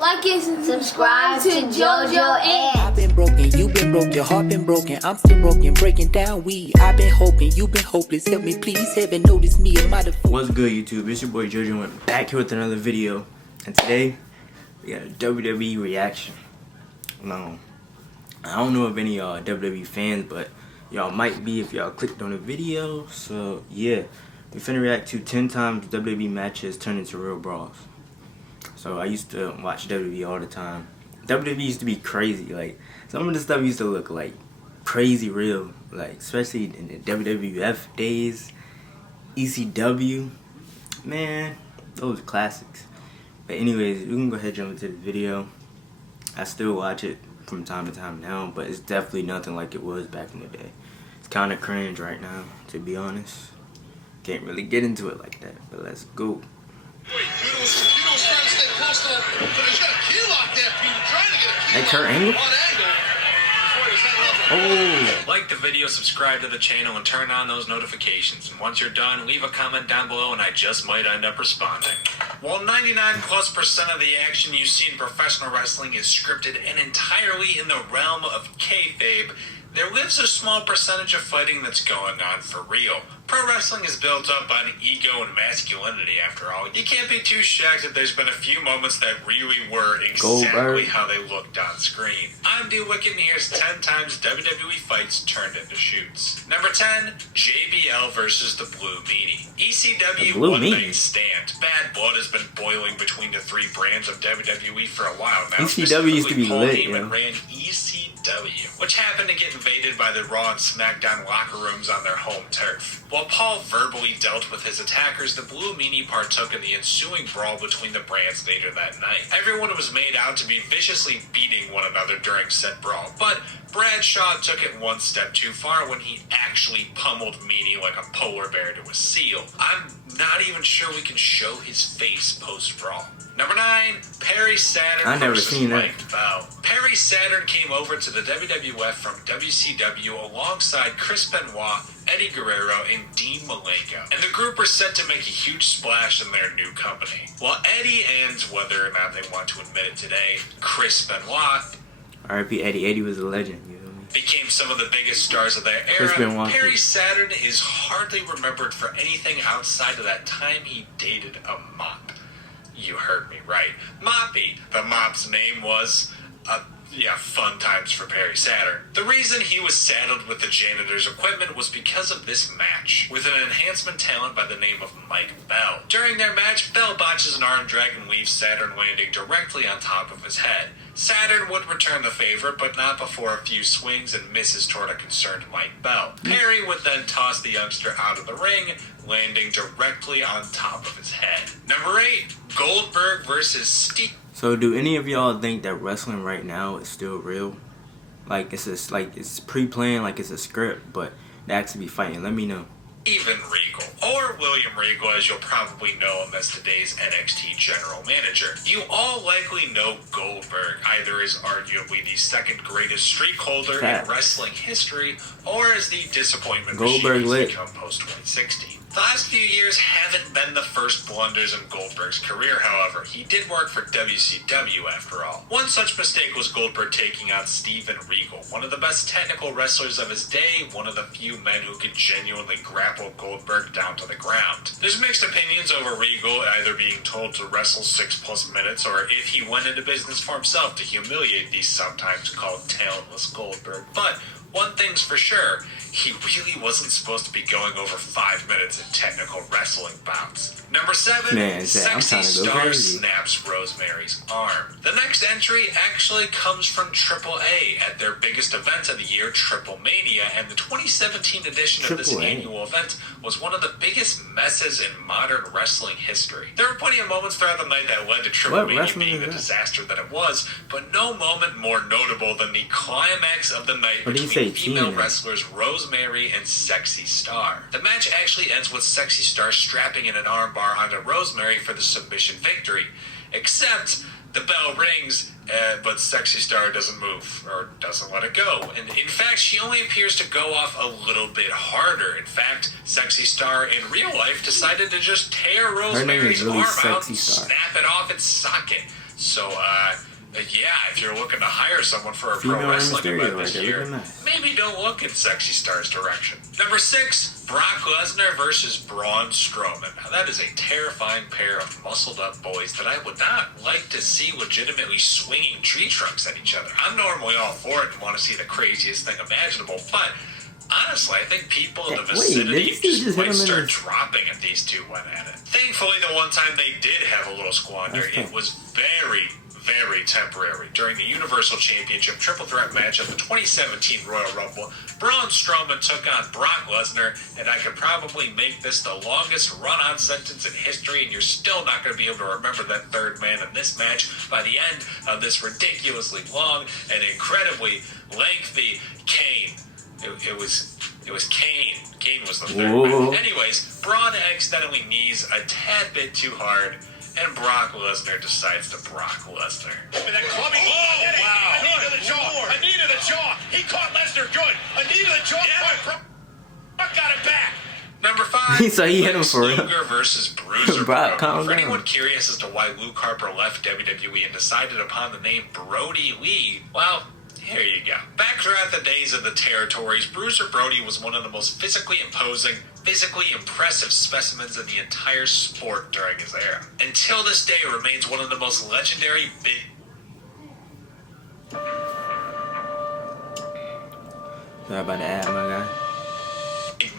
like and subscribe to JoJo and I've been broken, you've been broke, your heart been broken, I'm still broken, breaking down weed. I've been hoping, you've been hopeless, help me please, heaven notice me and my default. What's good, YouTube? It's your boy JoJo and we're back here with another video. And today we got a WWE reaction. Now, I don't know if any WWE fans, but y'all might be if y'all clicked on the video. So yeah, we finna react to 10 times WWE matches turned into real brawls. So I used to watch WWE all the time. WWE used to be crazy. Like, some of the stuff used to look like crazy real. Like, especially in the WWF days, ECW. Man, those are classics. But anyways, we can go ahead and jump into the video. I still watch it from time to time now, but it's definitely nothing like it was back in the day. It's kind of cringe right now, to be honest. Can't really get into it like that, but let's go. That Kurt Angle? Oh! Like the video, subscribe to the channel, and turn on those notifications. And once you're done, leave a comment down below and I just might end up responding. While 99+% of the action you see in professional wrestling is scripted and entirely in the realm of kayfabe, there lives a small percentage of fighting that's going on for real. Pro wrestling is built up on ego and masculinity, after all. You can't be too shocked that there's been a few moments that really were exactly how they looked on screen. I'm D Wicked, and here's 10 times WWE fights turned into shoots. Number 10, JBL versus the Blue Meanie. ECW One Night Stand. Bad blood has been boiling between the three brands of WWE for a while now. ECW used to be lit, Heyman ran ECW, which happened to get invaded by the Raw and SmackDown locker rooms on their home turf. While Paul verbally dealt with his attackers, the Blue Meanie partook in the ensuing brawl between the brands later that night. Everyone was made out to be viciously beating one another during said brawl, but Bradshaw took it one step too far when he actually pummeled Meanie like a polar bear to a seal. I'm not even sure we can show his face post-brawl. Number 9, Perry Saturn versus Mike Bell. Perry Saturn came over to the WWF from WCW alongside Chris Benoit, Eddie Guerrero, and Dean Malenko, and the group were set to make a huge splash in their new company. While Eddie and, whether or not they want to admit it today, Chris Benoit, R.I.P. Eddie. Eddie was a legend, you know me. Became some of the biggest stars of their era, Perry Saturn is hardly remembered for anything outside of that time he dated a mop. You heard me right. Moppy. The mop's name was, fun times for Perry Saturn. The reason he was saddled with the janitor's equipment was because of this match, with an enhancement talent by the name of Mike Bell. During their match, Bell botches an arm drag and leaves Saturn landing directly on top of his head. Saturn would return the favor, but not before a few swings and misses toward a concerned Mike Bell. Perry would then toss the youngster out of the ring, landing directly on top of his head. Number 8, Goldberg versus Steve. So do any of y'all think that wrestling right now is still real? Like it's pre-planned, like it's a script, but they actually be fighting? Let me know. Steven Regal, or William Regal as you'll probably know him as today's NXT general manager. You all likely know Goldberg either as arguably the second greatest streak holder in wrestling history, or as the disappointment Goldberg machine he's become post-2016. The last few years haven't been the first blunders in Goldberg's career, however. He did work for WCW after all. One such mistake was Goldberg taking on Steven Regal, one of the best technical wrestlers of his day, one of the few men who could genuinely grapple Goldberg down to the ground. There's mixed opinions over Regal either being told to wrestle 6+ minutes or if he went into business for himself to humiliate the sometimes called talentless Goldberg, but one thing's for sure, he really wasn't supposed to be going over 5 minutes in technical wrestling bouts. Number 7, Sexy Star snaps Rosemary's arm. The next entry actually comes from AAA at their biggest event of the year, Triple Mania, and the 2017 edition of this annual event was one of the biggest messes in modern wrestling history. There were plenty of moments throughout the night that led to Triple Mania being the disaster that it was, but no moment more notable than the climax of the night between female wrestlers Rosemary and Sexy Star. The match actually ends with Sexy Star strapping in an armbar onto Rosemary for the submission victory, except the bell rings, but Sexy Star doesn't move, or doesn't let it go. And in fact, she only appears to go off a little bit harder. In fact, Sexy Star in real life decided to just tear Rosemary's arm out and snap it off its socket. So, yeah, if you're looking to hire someone for a Female pro wrestling Mysterio event right this there, year, look at that. maybe don't look in Sexy Star's direction. Number 6, Brock Lesnar versus Braun Strowman. Now, that is a terrifying pair of muscled-up boys that I would not like to see legitimately swinging tree trunks at each other. I'm normally all for it and want to see the craziest thing imaginable, but honestly, I think people in the vicinity just might start dropping if these two went at it. Thankfully, the one time they did have a little squander, it was very temporary. During the Universal Championship Triple Threat match of the 2017 Royal Rumble, Braun Strowman took on Brock Lesnar, and I could probably make this the longest run-on sentence in history, and you're still not going to be able to remember that third man in this match by the end of this ridiculously long and incredibly lengthy Kane. It was Kane. Kane was the third man. Anyways, Braun accidentally knees a tad bit too hard, and Brock Lesnar decides to Brock Lesnar. That clubbing. Oh, wow. A knee to the jaw. A knee to the jaw. He caught Lesnar good. A knee to the jaw. Yeah. Brock got it back. Number 5, so he hit him for real. Luger versus Bruiser Brock, Brody. For anyone curious as to why Luke Harper left WWE and decided upon the name Brody Lee, well, here you go. Back throughout the days of the territories, Bruiser Brody was one of the most physically imposing, physically impressive specimens in the entire sport during his era. Until this day, remains one of the most legendary big... Sorry about the ad, my guy.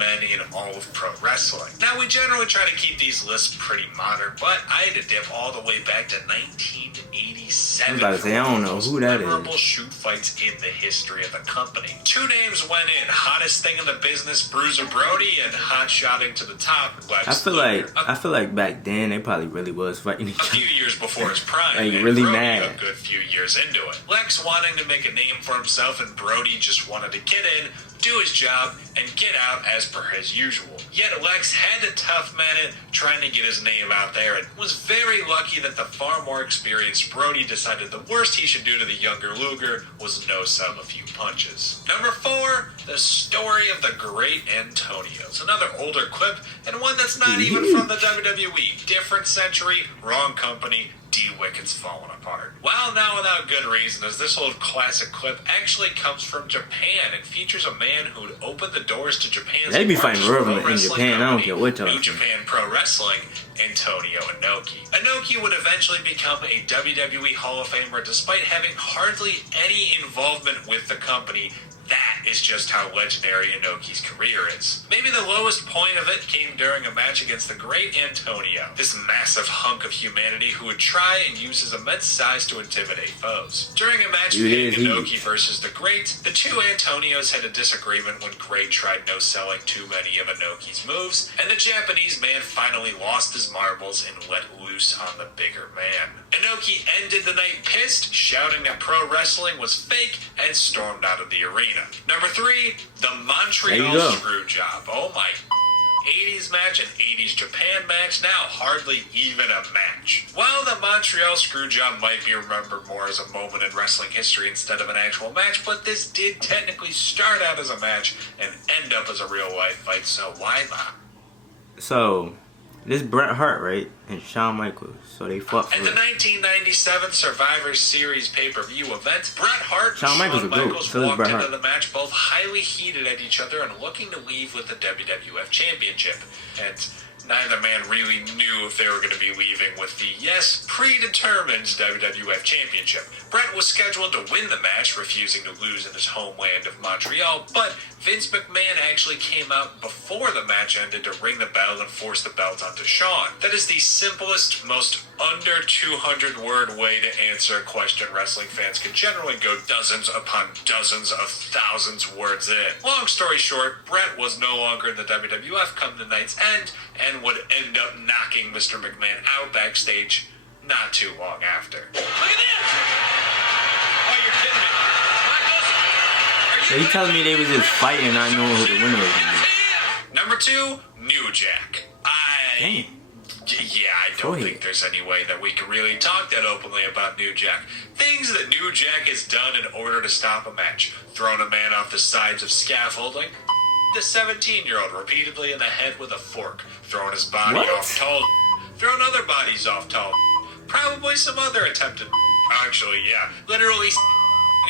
men in all of pro wrestling. Now, we generally try to keep these lists pretty modern, but I had to dip all the way back to 1987. I'm about to say, I don't know who that is. Memorable shoot fights in the history of the company. 2 names went in: hottest thing in the business, Bruiser Brody, and hot shotting to the top, Lex Luger. I feel like back then they probably really was fighting each A other. few years before his prime, Like, and really Brody mad. a good few years into it. Lex wanting to make a name for himself, and Brody just wanted to get in, do his job, and get out as per his usual. Yet Lex had to tough man it, trying to get his name out there, and was very lucky that the far more experienced Brody decided the worst he should do to the younger Luger was no sub a few punches. Number 4, the story of the great Antonio's. Another older clip, and one that's not even from the WWE. Different century, wrong company, D-Wicked's falling apart. Well, now without good reason, as this old classic clip actually comes from Japan and features a man who'd opened the doors to Japan's They be fighting largest real pro in wrestling Japan, I don't company, care what y'all New say. Japan Pro Wrestling, Antonio Inoki. Inoki would eventually become a WWE Hall of Famer despite having hardly any involvement with the company. That is just how legendary Inoki's career is. Maybe the lowest point of it came during a match against the great Antonio, this massive hunk of humanity who would try and use his immense size to intimidate foes. During a match between Inoki versus the Great, the two Antonios had a disagreement when Great tried no-selling too many of Inoki's moves, and the Japanese man finally lost his marbles and let loose on the bigger man. Inoki ended the night pissed, shouting that pro wrestling was fake, and stormed out of the arena. Number 3, the Montreal Screwjob. Oh my 80s match and 80s Japan match, now hardly even a match. While the Montreal Screwjob might be remembered more as a moment in wrestling history instead of an actual match, but this did technically start out as a match and end up as a real life fight, so why not? So, this Bret Hart, right? And Shawn Michaels. So they fought for At the 1997 Survivor Series pay-per-view event, Bret Hart and Shawn Michaels walked into the match both highly heated at each other and looking to leave with the WWF Championship. And neither man really knew if they were going to be leaving with the, yes, predetermined WWF Championship. Bret was scheduled to win the match, refusing to lose in his homeland of Montreal, but Vince McMahon actually came out before the match ended to ring the bell and force the belt onto Shawn. That is the simplest, most under 200-word way to answer a question wrestling fans can generally go dozens upon dozens of thousands words in. Long story short, Bret was no longer in the WWF come the night's end, and would end up knocking Mr. McMahon out backstage not too long after. Look at this! Oh, you're kidding me. So you telling me they was just fighting not knowing who the winner was going to be? Number 2, New Jack. I don't think there's any way that we can really talk that openly about New Jack. Things that New Jack has done in order to stop a match. Thrown a man off the sides of scaffolding. The 17-year-old repeatedly in the head with a fork. Thrown his body off tall. Thrown other bodies off tall. Probably some other attempted. Actually, yeah, literally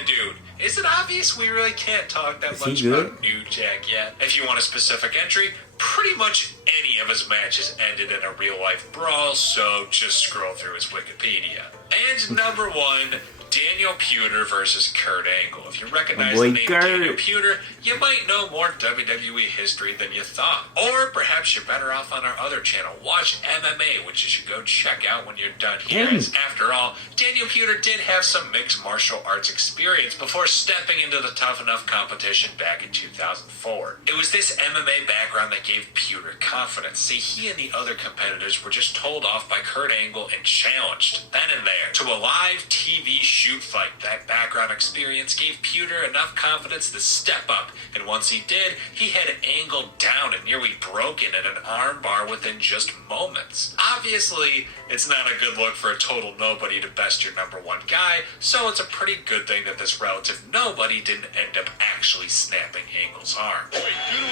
a dude. Is it obvious we really can't talk that much about New Jack yet? If you want a specific entry, pretty much any of his matches ended in a real-life brawl, so just scroll through his Wikipedia. And number 1, Daniel Puder versus Kurt Angle. If you recognize the name Daniel Puder, you might know more WWE history than you thought. Or perhaps you're better off on our other channel. Watch MMA, which you should go check out when you're done here. As after all, Daniel Puder did have some mixed martial arts experience before stepping into the Tough Enough competition back in 2004. It was this MMA background that gave Puder confidence. See, he and the other competitors were just told off by Kurt Angle and challenged then and there to a live TV shoot fight. That background experience gave Puder enough confidence to step up, and once he did, he had Angle down and nearly broken at an armbar within just moments. Obviously, it's not a good look for a total nobody to best your number 1 guy, so it's a pretty good thing that this relative nobody didn't end up actually snapping Angle's arm. Puder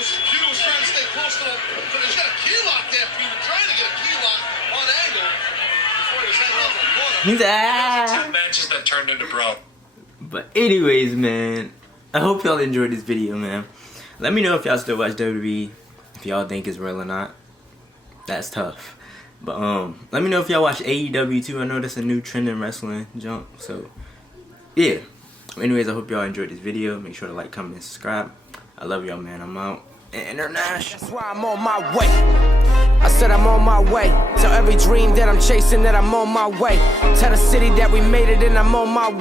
was trying to stay close to him, but he's got a key lock there, Puder, trying to get a key lock on Angle before he was heading off the corner. He's 10 matches that turned into brawl. But anyways, man, I hope y'all enjoyed this video, man. Let me know if y'all still watch WWE, if y'all think it's real or not. That's tough. But let me know if y'all watch AEW too. I know that's a new trend in wrestling junk. So yeah. Anyways, I hope y'all enjoyed this video. Make sure to like, comment, and subscribe. I love y'all, man. I'm out. International. That's why I'm on my way. I said I'm on my way. Tell every dream that I'm chasing that I'm on my way. Tell the city that we made it and I'm on my way.